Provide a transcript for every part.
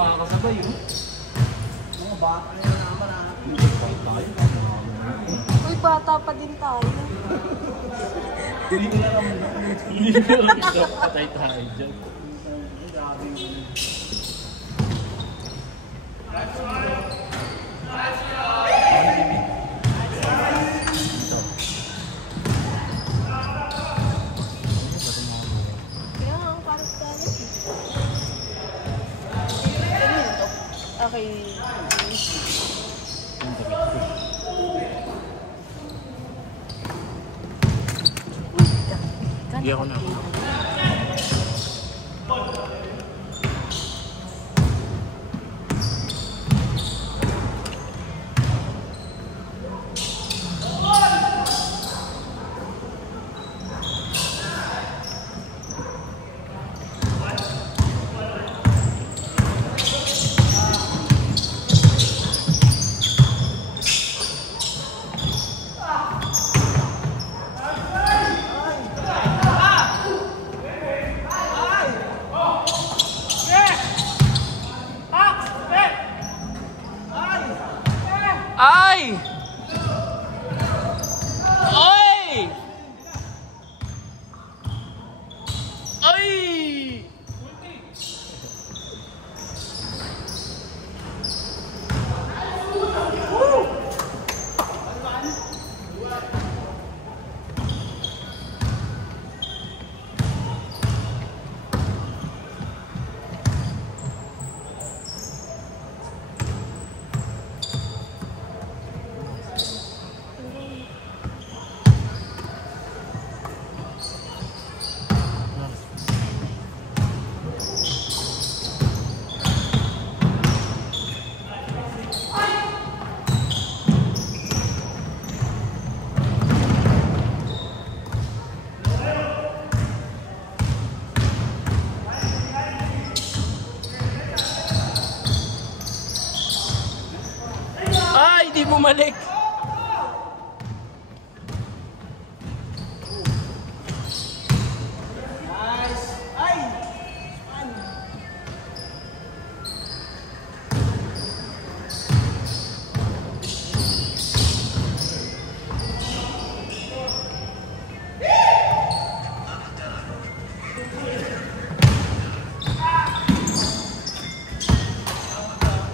nakakasabay yun. Mga bata na naman Uy, bata pa din tayo. Hindi ko na naman. Hindi ko alam dapat patay tayo dyan. Kaya nga, ang parang tayo. Ganun to. Okay. Hindi ako na. Ay! Oy! Ay! Ay, di bumalik.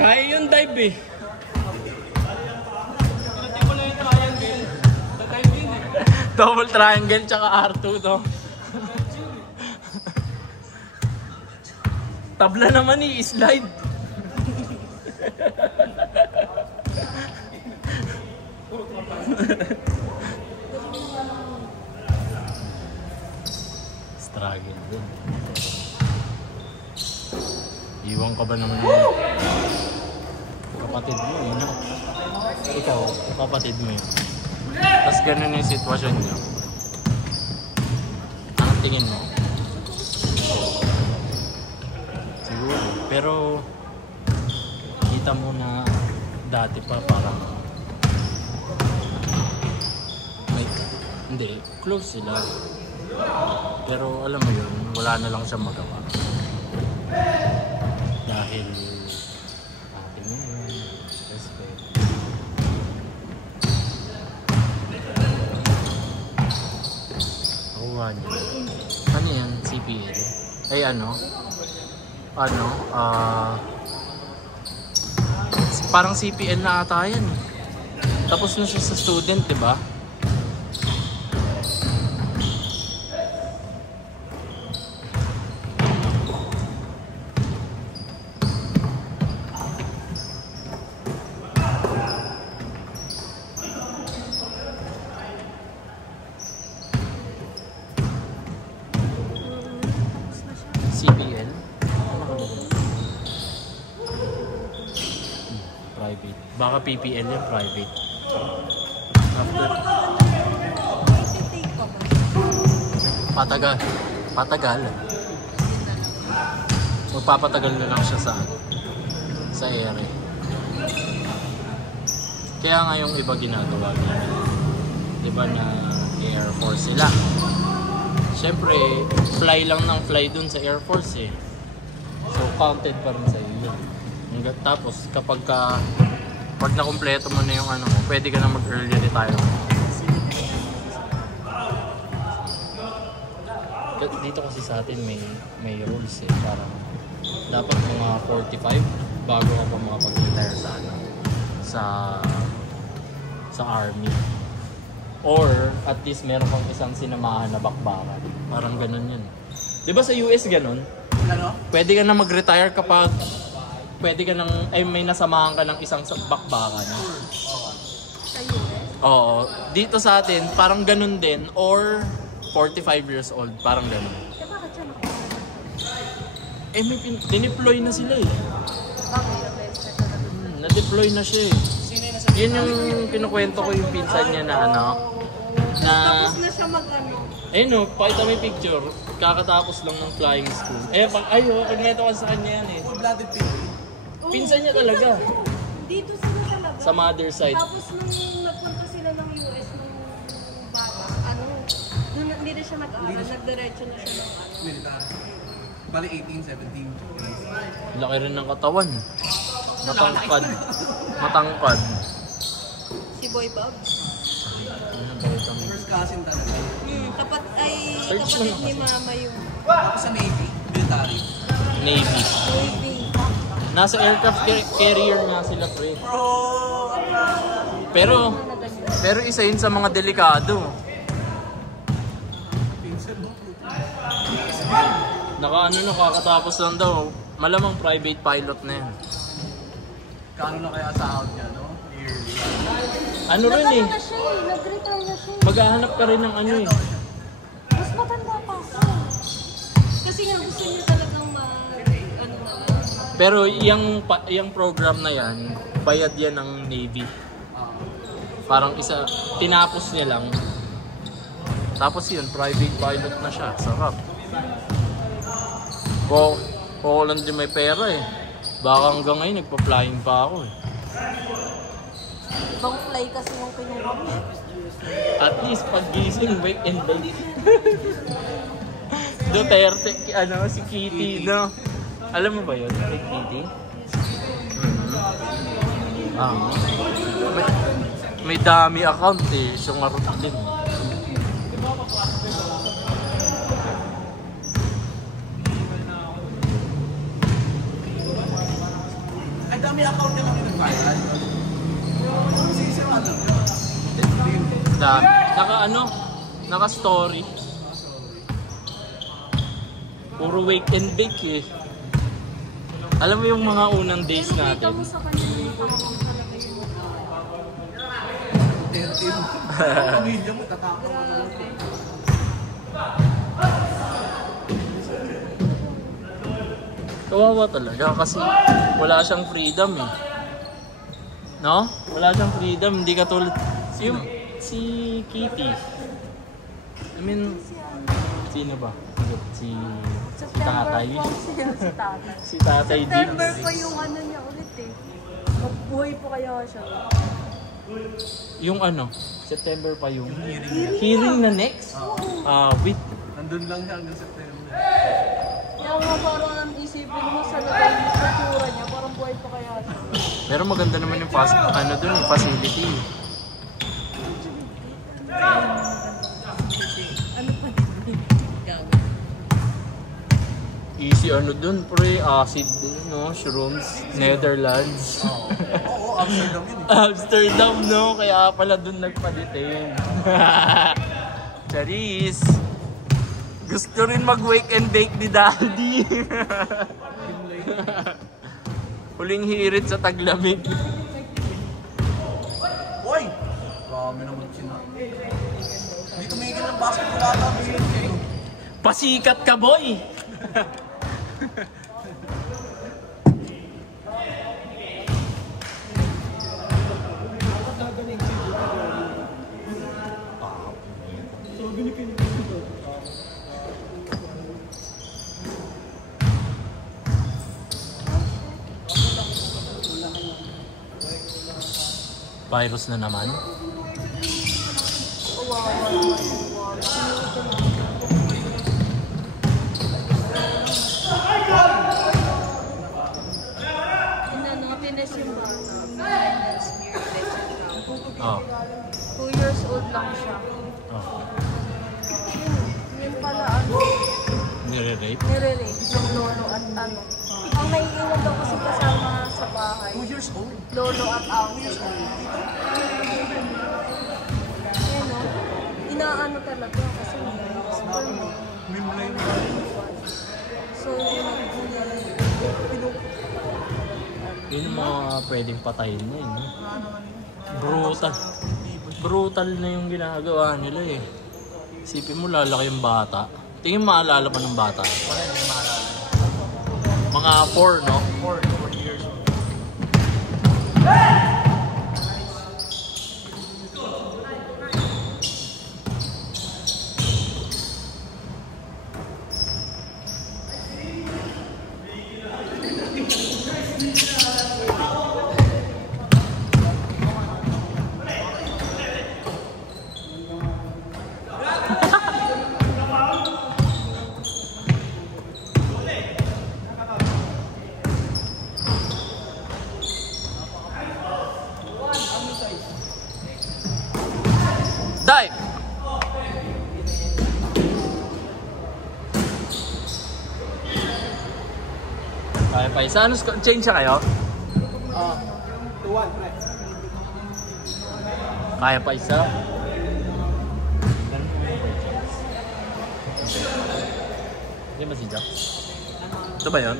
Kaya yung dive eh. Double triangle tsaka R2 to. Tabla naman eh, slide. Struggle dun. Iwan ka ba naman kapatid mo yun? Ikaw, kapatid mo yun. Tapos ganun yung sitwasyon niyo. Ang tingin mo? Siguro. Pero kita mo na dati pa parang hindi, close sila. Pero alam mo yun, wala na lang siya magawa. Dahil tingin mo yun, respect. Ano yan? CPL? Ay ano? Parang CPL na ata yan. Tapos na siya sa student, diba? CPL? Private. Baka PPL yung private. After. Patagal. Magpapatagal na lang siya sa ere. Kaya nga yung iba ginagawa niya. Diba na Air Force sila. Siyempre, fly lang ng fly dun sa Air Force eh. So, counted pa rin sa'yo yun. Tapos kapag pag nakumpleto mo na yung ano mo, pwede ka na mag-early retire. Dito kasi sa atin may rules eh, parang dapat mga 45 bago ka pa makapag-retire sa ano, sa army. Or at least meron kang isang sinamahan na bakbakan. Parang ganun yun. 'Di ba sa US ganun? Ano? Pwede ka na mag-retire kapag may nasamahan ka ng isang bakbakan. Sa US? Oo. Dito sa atin, parang ganun din. Or 45 years old, parang ganun. Eh, bakit siya nakuha? May dineploy na sila eh. Bakit? Na-deploy na siya eh. Yun yung kinukwento ko yung pinsan niya na ano. Na... Tapos na siya mag-ano. Ayun o, pakita mo yung picture. Kakatapos lang ng flying school. Pagneto kasi sa kanya yan eh. Full-blooded Pinoy. Pinsan niya talaga. Dito sila talaga. Sa mother side. Tapos nung nagpunta sila ng US nung bata, doon hindi na siya nag-aaral, nagdiretso na siya ng Military. Bali 18, 17. Laki rin ng katawan. Matangkad. Si Boy Bob. First cousin talaga. Search Kapatid mo ni na kasi. Mama yung Tapos sa Navy, military. Navy. baby. Nasa aircraft carrier nga sila, pre. Bro! Pero isa yun sa mga delikado. Pinsan mo. Nakakatapos lang daw. Malamang private pilot na yan. Kano na kaya sahod niya, no? Yearly. Ano rin eh. Na siya eh, nag-retire na siya. Maghahanap ka rin ng ano eh. Mas matanda pa ako. Kasi nga gusto niya talagang ano na lang. Pero yung program na yan, bayad yan ng Navy. Parang tinapos niya lang. Tapos yun, private pilot na siya. Sarap. Ko lang din may pera eh. Baka hanggang ngayon nagpa-flying pa ako eh. Bang fly kasi yung kinuha mo. At least pag-gising, wake and bake. Duterte, si Kitty, no? Alam mo ba yun? Kay Kitty? May dami account eh. Siya ngarot din. Ay, dami account niya lang yung nag-viral. Sige, ano? Dami. Naka-story. Puro wake and bake eh. Alam mo yung mga unang days Kita natin? mo sa kanya yung pangawang talaga yung Pamilya mo, tatakot mo. Kawawa talaga kasi wala siyang freedom eh. No? Wala siyang freedom. Hindi katulad si Kitty. I mean, sino ba? Si Tatay. Si Tatay Jim. September pa yung ano niya ulit eh. Magbuhay po kaya siya. Yung September pa yung hearing na next? Wait. Nandun lang siya hanggang September. Kaya nga parang isipin mo sa lagay yung struktura niya, parang buhay pa kaya siya. Pero maganda naman yung facility. Ano pa din? Gago. Easy pre, acid, shrooms, Netherlands. Oo, Amsterdam yun eh. Amsterdam, no? Kaya pala dun nagpa-detain. Charis! Gusto rin mag-wake and bake ni Daddy. Huling hirit sa taglamig. Hoy! Dami naman sila. Hindi tumigil ng basketball ata. Pasikat ka, boy! Virus na naman. Tapos yung Millennials, Oh. 2 years old lang siya. Oh. Yun pala ano, Nire-rape? nire-rape ng lolo at ano. Ang naiiwan daw kasi kasama sa bahay. 2 years old? Lolo at ate. Ayan o. Inaano talaga kasi sperm. So, Yun yung mga pwedeng patayin na yun. Brutal. Brutal na yung ginagawa nila eh. Isipin mo lalaki yung bata. Tingin maalala pa ng bata. Mga 4, no? 4 years old. Dive! Kaya pa isa. Ano, change siya kayo? 2-1, pre. Kaya pa isa. Hindi ba si Jack? Ito ba yun?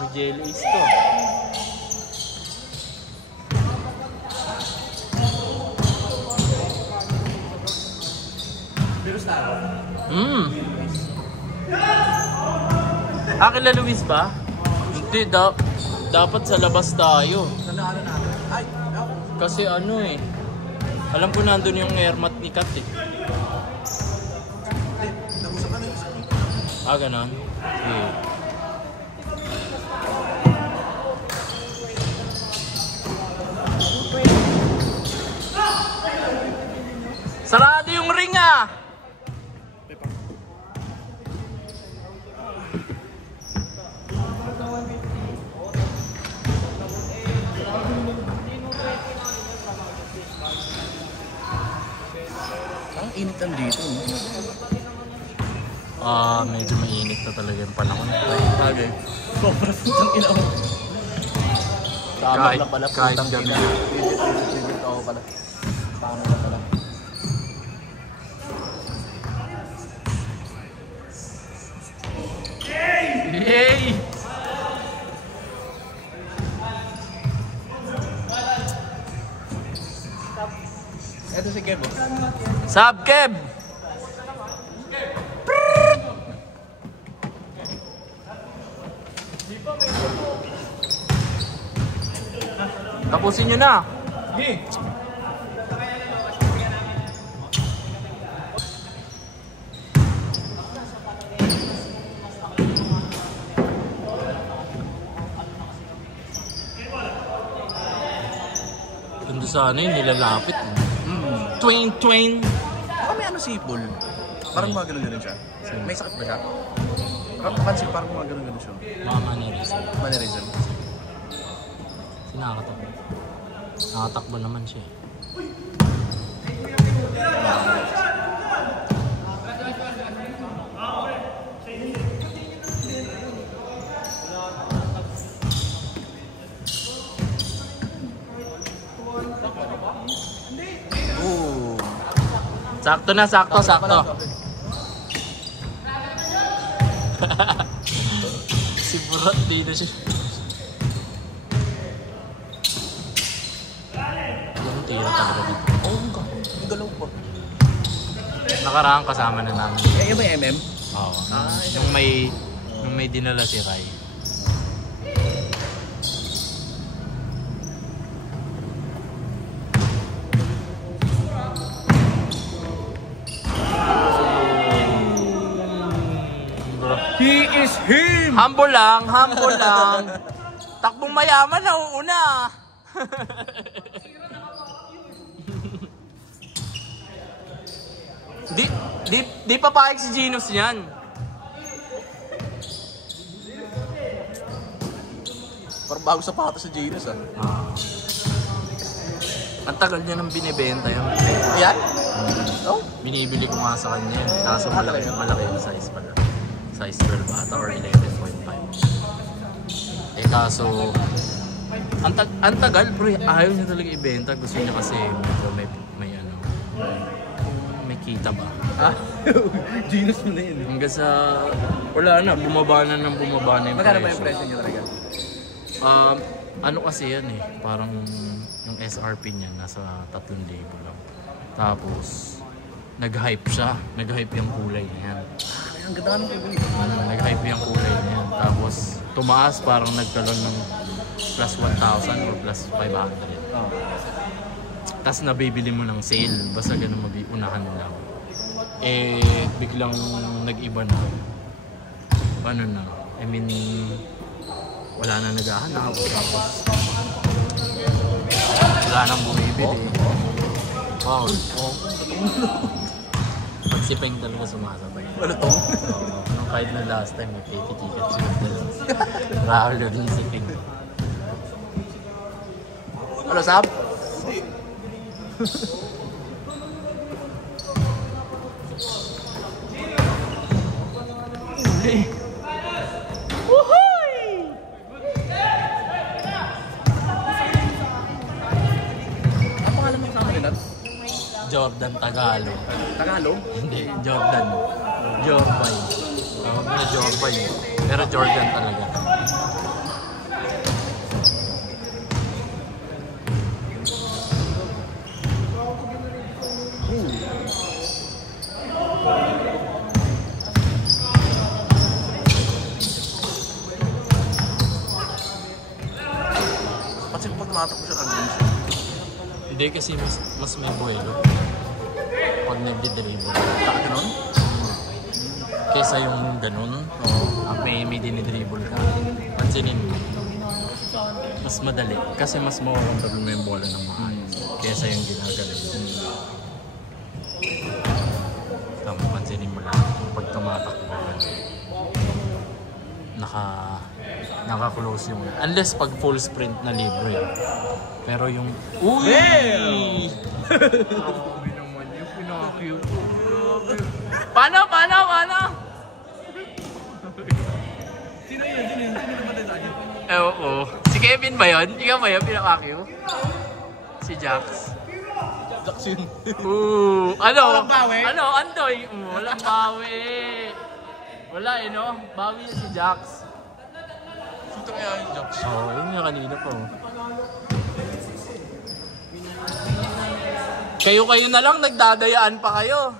May jelly is to. Virus na ako. Kila Luis ba? Hindi, dapat sa labas tayo. Tandaan na natin. Ay, ako. Kasi ano eh. Alam ko nandun yung airmat ni Kat eh. Hindi, nag-usap ka na yung isa. Ganon? Sige. Sarado yung ring ah! Ang init lang dito, no? Medyo mainit na talaga yung panahon. Bagay. Sobrang putang ina mo. Kahit gabi. Legit ako pala. Paano na pala? Yay! Ito si Kev. Sab Kev! Tapusin nyo na! Hey! Ganda sana yun, nilalapit. Twain! Baka may ano si Paul. Parang mga ganun-ganun siya. May sakit ba siya? Parang napansin parang mga ganun-ganun siya. Mga mannerism. Mannerism. Sinakatakbo. Nakatakbo naman siya. Oo. Sakto na, sakto. Si Burat dito siya. Yung tira talaga dito. Oo, ang galaw po. Nakaraan kasama na namin. Yung may MM? Oo. Nung may dinala si Rai. He is him! Humble lang. Takbong mayaman na uuna. Di papayag si Genos niyan. Parang bago sapatos sa Genos ah. Ang tagal niya nang binibenta yan. Ayan? Oh? Binibili ko nga sa kanya. Kaso malaki yung size pala. Size 12 ata or 11.5. Eh kaso, ang tagal pre, ayaw niya talaga ibenta. Gusto niya kasi medyo may ano, may kita ba? Ah, Genos mo na yun. Hanggang sa, wala na, bumaba na yung Magkano ba yung presyo. presyo niya talaga? Ano kasi yan eh, parang yung SRP niya nasa 3,000 lang. Tapos, nag-hype siya. Nag-hype yung kulay niya yan. Ang ganda ng kulay. Nag-hype yung kulay niya yan. Tapos, tumaas parang nagkaroon ng plus 1,000 or plus 500. Oh. Tapos nabibili mo ng sale. Basta ganun unahan lang. Eh, biglang nag-iba na. Ano na? I mean, wala na naghahanap. Tapos, wala nang bumibili. Wow. Pagsipeng talaga sumasabay. Ano to? Nung kahit na last time, may pay tickets yun. Raul na rin si King. Ano, Sab? Ang pangalan mo sa akin nila? Jordan Tagalog. Tagalog? Hindi, Jordan. Jorbay. Tawag na Jorbay. Pero Jordan talaga. Kasi pag tumatakbo siya kang Hindi kasi mas may buwelo. Pag nagdi-deliver. Ganun? Kesa yung ganun, may dinidribble ka. Pansinin mo. Mas madali. Kasi mas makakontrol mo yung bola ng maayos. Kesa yung ginagaling. Tama, pansinin mo lang. Pag tumatakbo ka, naka-close yung... Unless pag full sprint na libre. Pero yung... Uy! Grabe naman yung pinaka-cute. Paano? Sino yun? Sino naman tayo dyan? Ewan ko. Si Kevin ba yun? Ikaw ba yun? Pinaka-cute? Si Jax. Jackson. Ano? Walang bawi? Ano? Andoy? Walang bawi. Wala eh, no? Bawi si Jax. Sito kaya yung Jackson? Oo, yun yung kanina po. Kayo na lang, nagdadayaan pa kayo.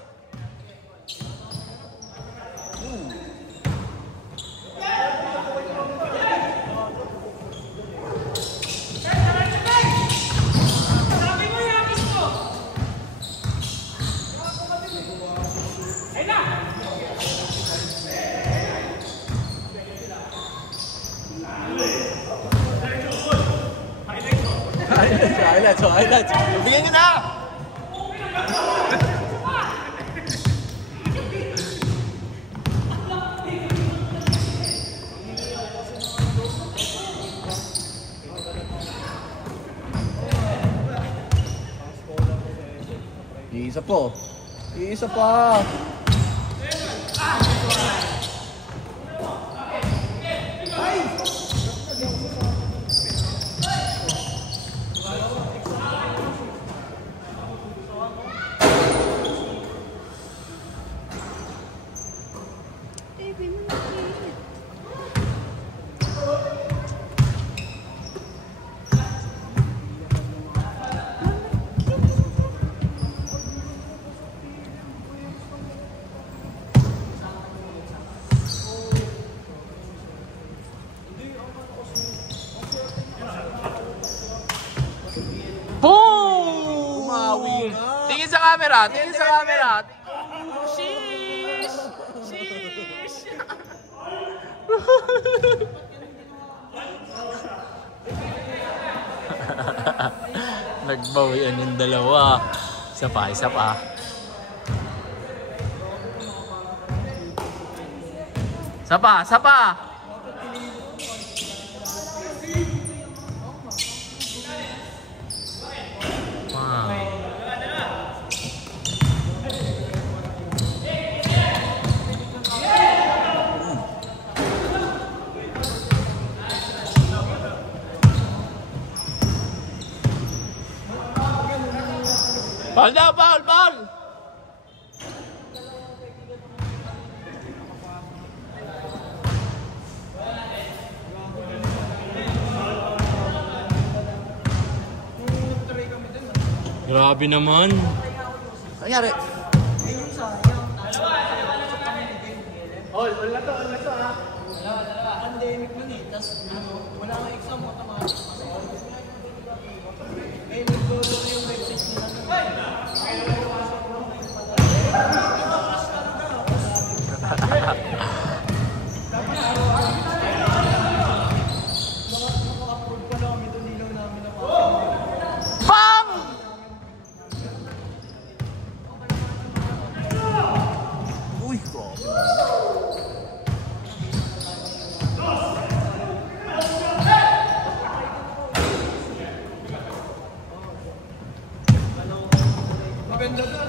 Highlights. Bigyan nyo na! Isa pa. Boom! Umawi nga. Tingin sa camera. Sheesh! Nagbawian yung dalawa. Isa pa. Sapa, sapa! Wow. Foul daw, foul, foul! Grabe naman. Nangyari? All na to ha. Pandemic nun eh. Tapos wala nga exam automatic. Eh, nagdolo na yung website nila. Uy, grabe. Maganda doon.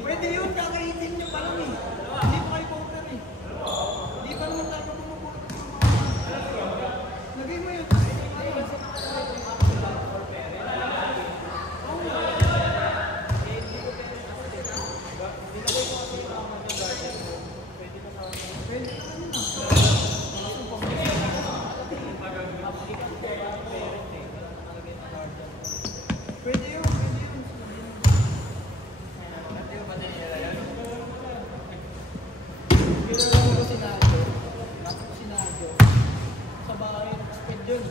Pwede yun, kakaitin nyo pa lang eh. Hindi pa kayo cover eh. Hindi pa naman tayo pumupulot. Lagay mo yun. Pwede yun, pwede yun. Pinulong ko si Nadio. Sa bahay, skid yun.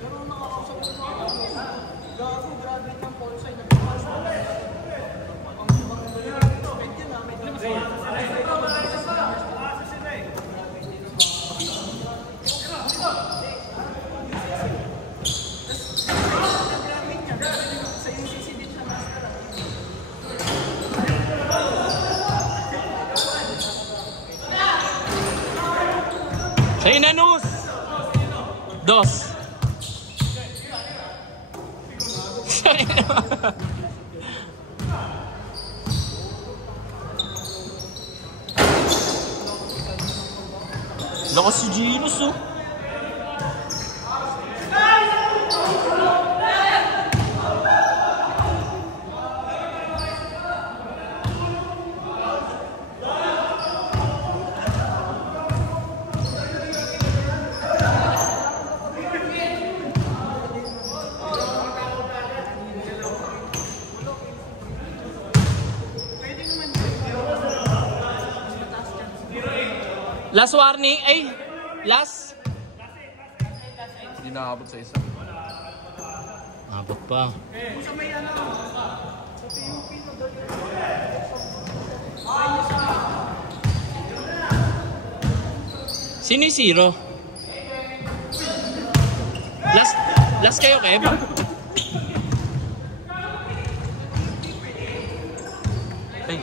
Pero nakakausap ko sa akin. Gago, graduate ng Polsay. Nagpapas ko. Ang skid yun namin. Sa UCC din siya master. Sa Inanus! Dos! Lakas si Ginos oh! Last warning, ay, last. Hindi nakakabot sa isa. Abot pa. Sa may ano, sa PUP no, doon. Sino yung zero? Last kayo, Kev? Ay.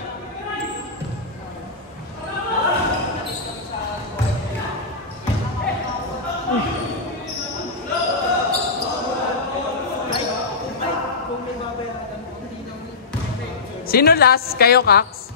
Sino last? Kayo, Kax?